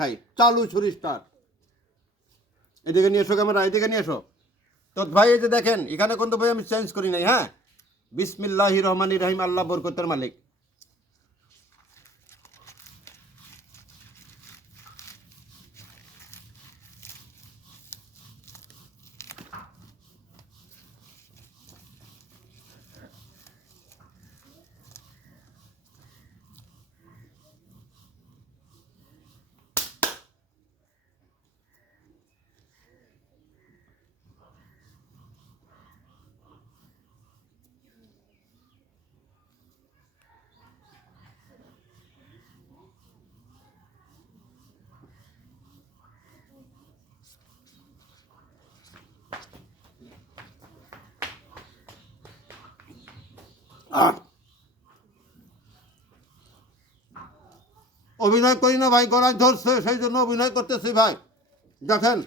দেখাই। চালু ছুরি স্টার এদিকে নিয়ে এসো ক্যামেরা, এদিকে নিয়ে এসো। তো ভাই, এই যে দেখেন, এখানে কিন্তু ভাই আমি চেঞ্জ করি নাই হ্যাঁ? বিসমিল্লাহ রহমানি রাহিম, আল্লাহ বরকতের মালিক। অভিনয় করি না ভাই গলায় ধরছে সেই জন্য অভিনয় করতেছি ভাই। দেখেন।